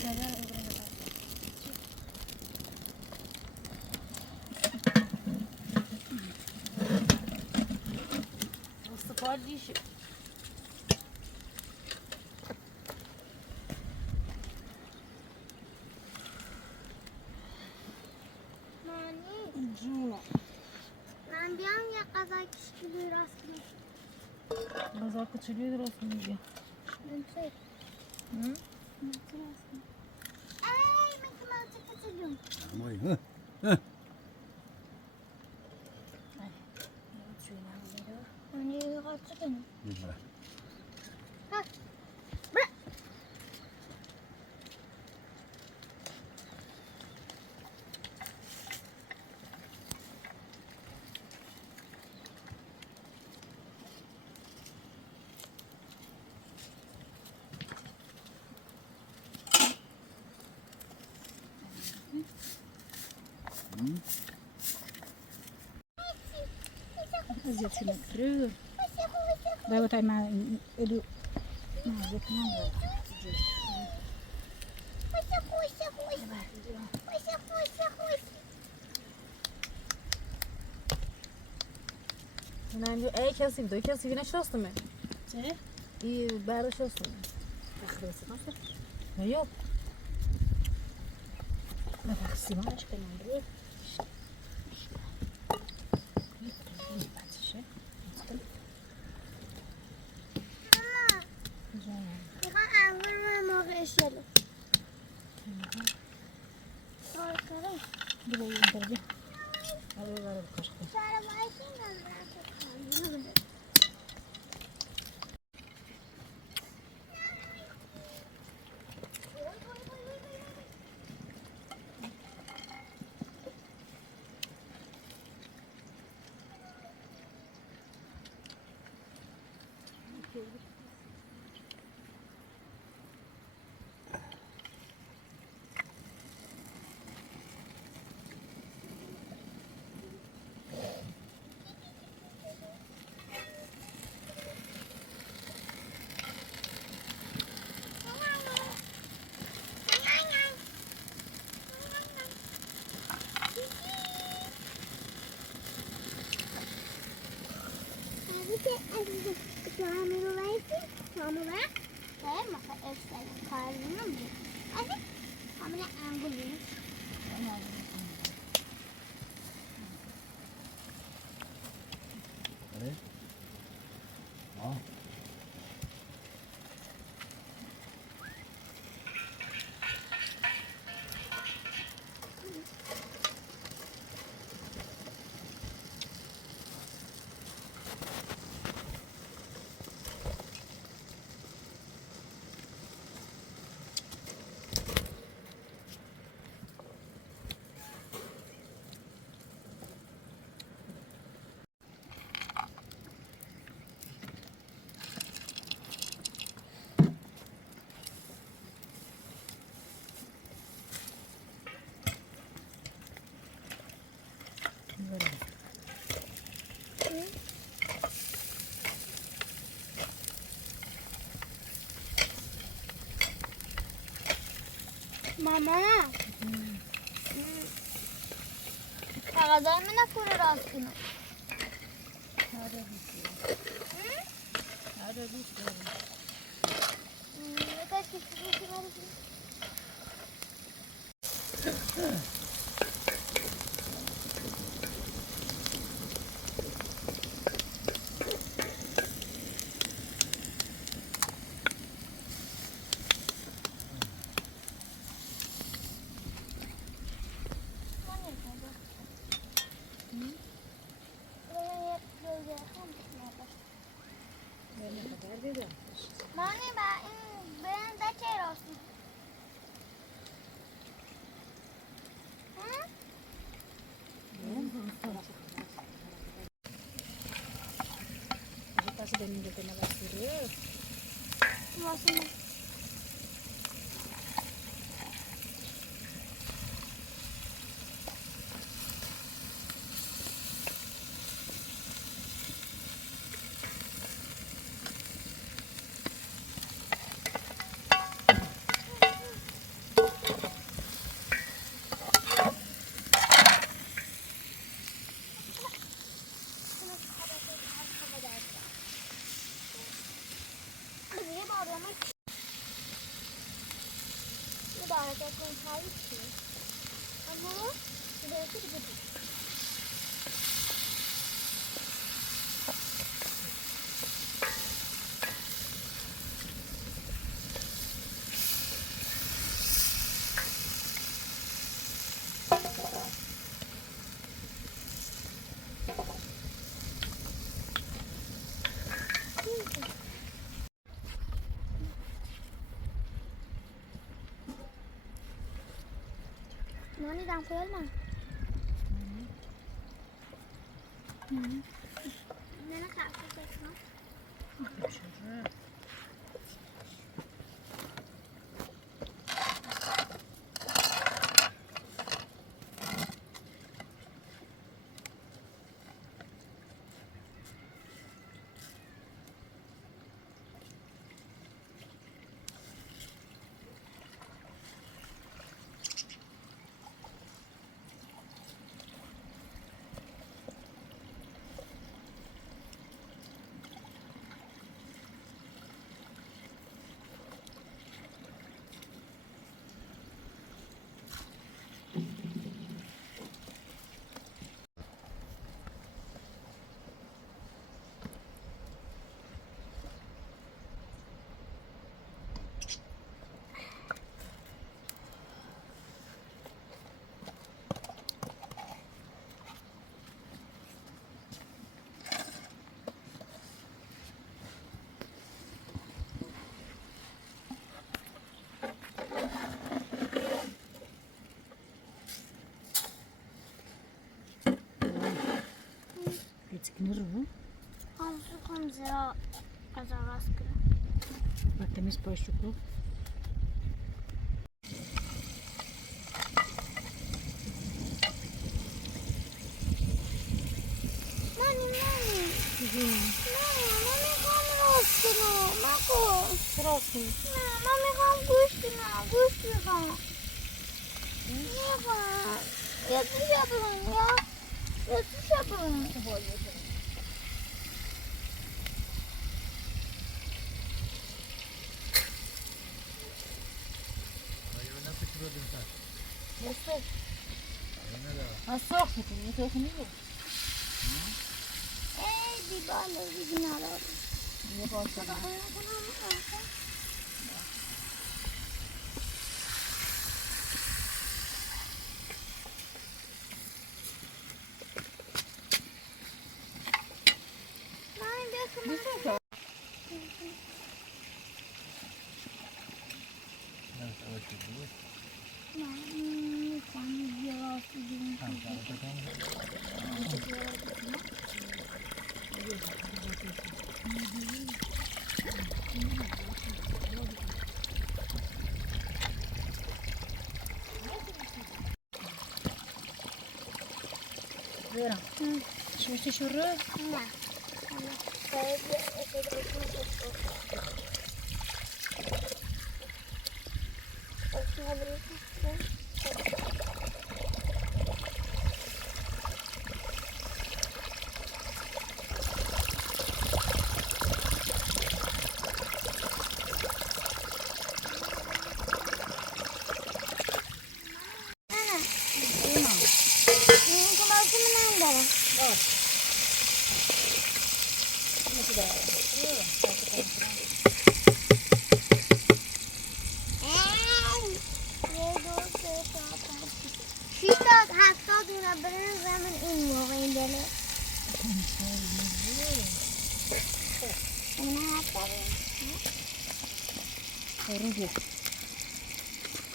Você pode... جونه من بیام یه غذا کشکیلوی راست کنم. غذا کوچولویی درست میگه. منطقه ای من که منطقه کوچولو مایی من یه قاطع کنم. زيت شنو كرو دابا تاع مع الو ما زيت ما من ای کسی دو کسی نشستم چه ای بعدش هستم خلاص ايوه ما تخسيماش كمان میخوام انگور رو موقعش جلو کار کنم بله این درجه آره برای بکش سر بایشی نمرم Suami lu baik suami baik saya masa ekstra kali nanti ada kami anggur ini Mama. Kağıtları mı nakuru rastını? هذا بيصير Kaç kişi var? Mani ba ben de çeyrosum. Pasti dan minggu kena lasir. Masuk. hareket konuşalım ki. Ama burası da bu. Nani đang phơi mà. Nana cạo cái cây nó. Çıkınır mı? Hamsi zira kazaras kırı. Bak temiz poşuklu. Nani. Mami kam rostunu. Mako. Rostunu. Mami kam guştunu kam. Niye kam? Yatış yapalım ya. Yatış yapalım. Nasıl? Nasıl okudun? Ne okudun? Bir balığı bir gün alalım. Ne başladın? Vera, şu şuru.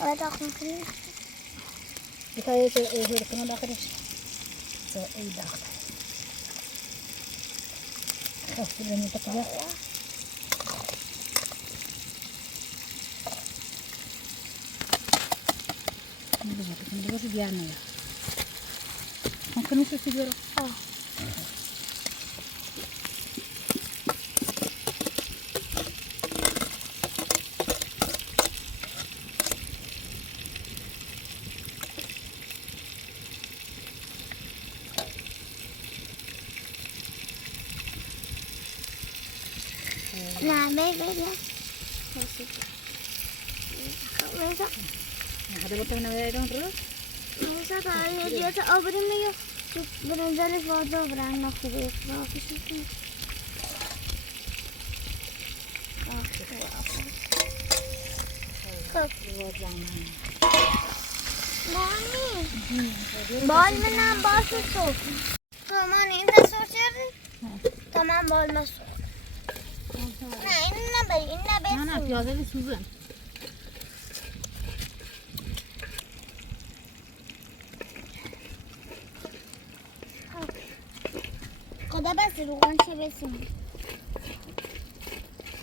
Ada konkret. Dikhaiye तो एक कना दाखरे तो एक दाख तो फिर नहीं पता है ini juga dia nih ya makan itu sih bro Nah, baik. Besok. هذا بطه نوعي دون رو Neyse daha yiyeceğiz. Abrim yok. Birincilik vardı abrim nasıl bir yapışırsın. Mami. Bal mı lan başı soğuk. Tamam ince soğutuyorsun. Tamam bal mı soğuk. Ne inne bey inne bey. نه نه پیازه سوزن Kada bas rugan çebesin.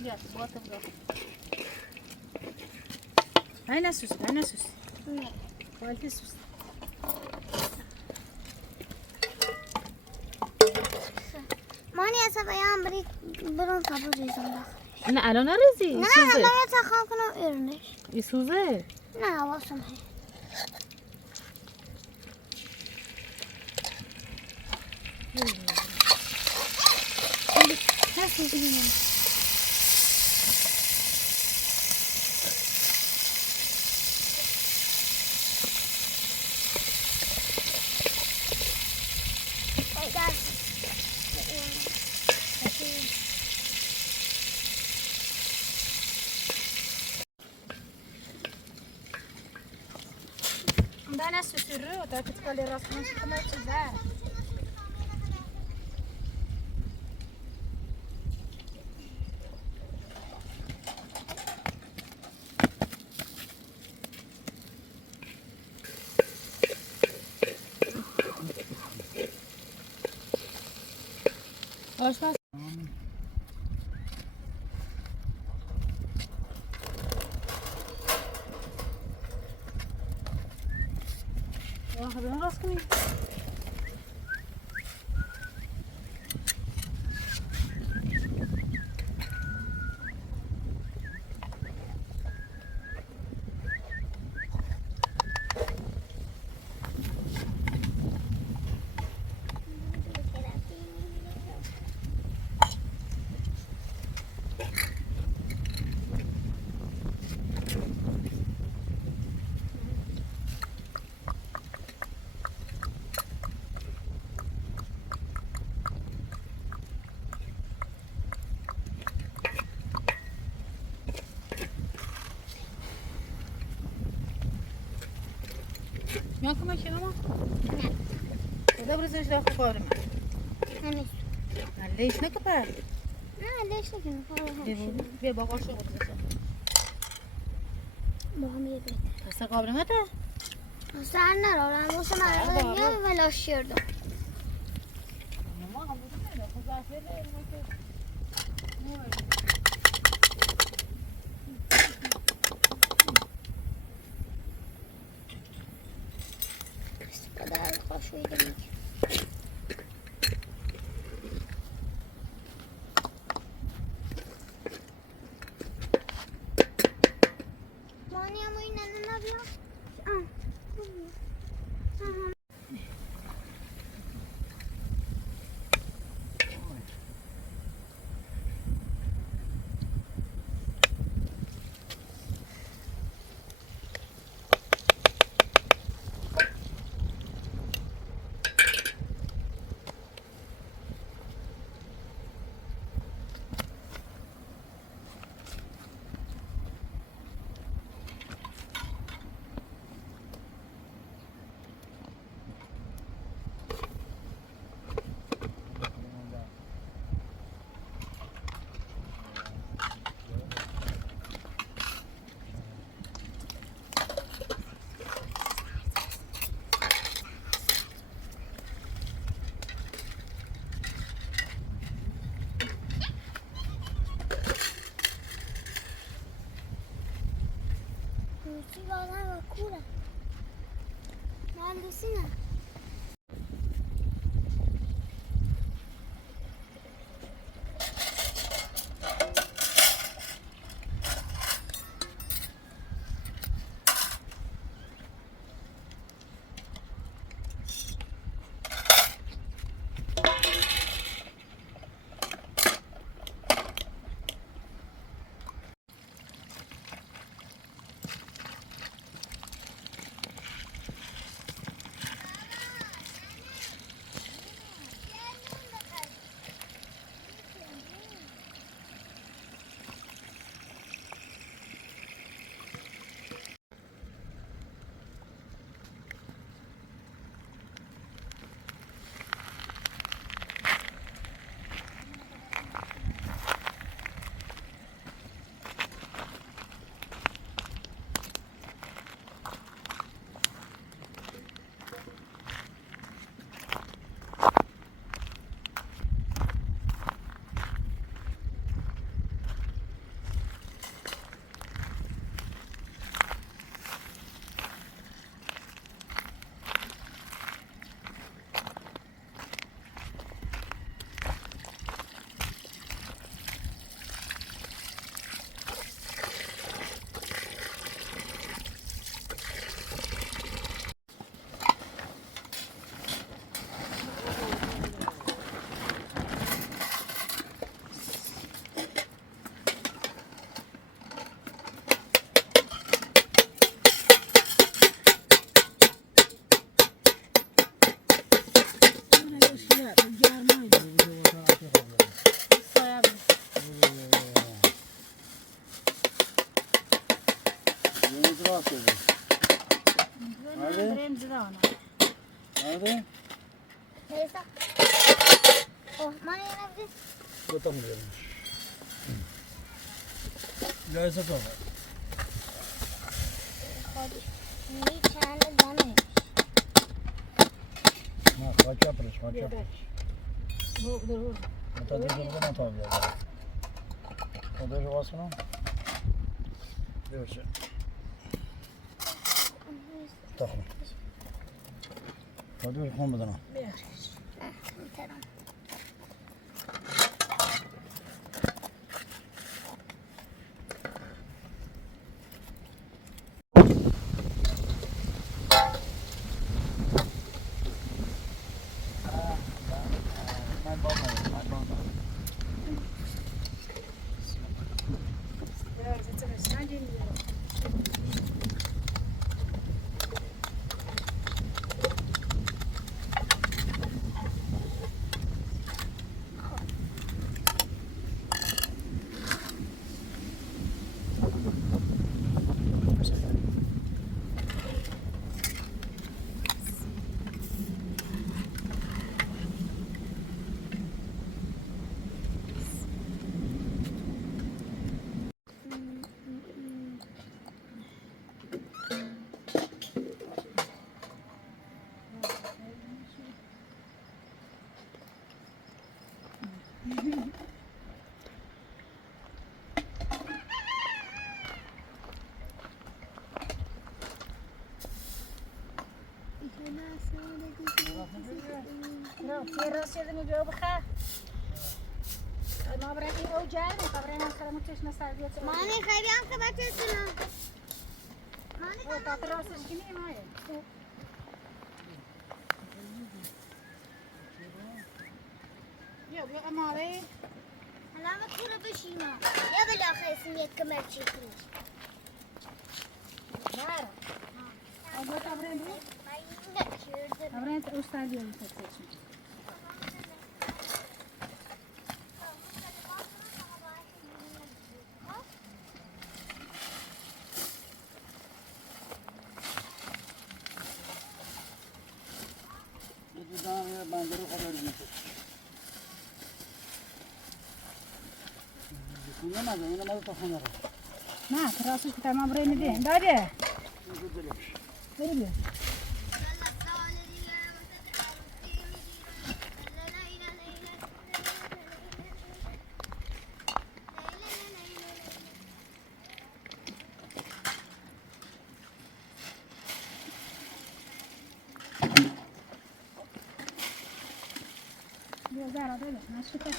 بیا باته برو هاي نسوس هاي نسوس Ne? والتي سوس Mani asa bayan biri burun kabul yüzünde. نه الان نریزی Ne سوزه havaya takalkına ürünür. سوزه Ne havasın he. Nasıl bilmiyorum. Gel. Ben az süsürü o da tutkali rasmını sıkmak güzel. Başka خدمه راست کنید یا کمک کنم خدا برزش داخل قارم Hani. لیش نکپر Ne leş bakayım. بیا با قاشق بزن Babam yedi. پس قابلمه ده Sen ne lan? Bu sana niye böyle aşıyordun? ما هم بودیم خدا خیلی Bu kadar hoş uyumak. Manya mı yine ne yapıyor? Lucy va a la cura. No, Lucina. Nerede? Birinci de ona. Nerede? Neyse. Oh, bana yine bir Tutamıyorum. Gayse tamam. iyi kendi bana. Ha, kaç yapırız, kaç yapırız. Bu dur. Mutlu değil de tabii ya. O da jovasına. Diyorsun. Tamam. Hadi uykum budana. Tamam. Ben bakmadım, ben bakmadım. Não, tira você do meu barra. Não abre aqui o jaro, para abrir na cara muito na sala de outro. Mani Khairiya से बैठे थे ना मानी O patrão se esquina não é? Eu amare. علامة كورة بشيما يا بالآخر اسمي كمل شكرا Vara. Agora tá abrindo. ما Abrindo o estádio ali, tá. Bu da benzeri kadar büyük. Bundan az, bundan az takımlar. Na, terasa que tá uma brene dentro. Dá de. Vem. Deu zero, deu. Acho que tá.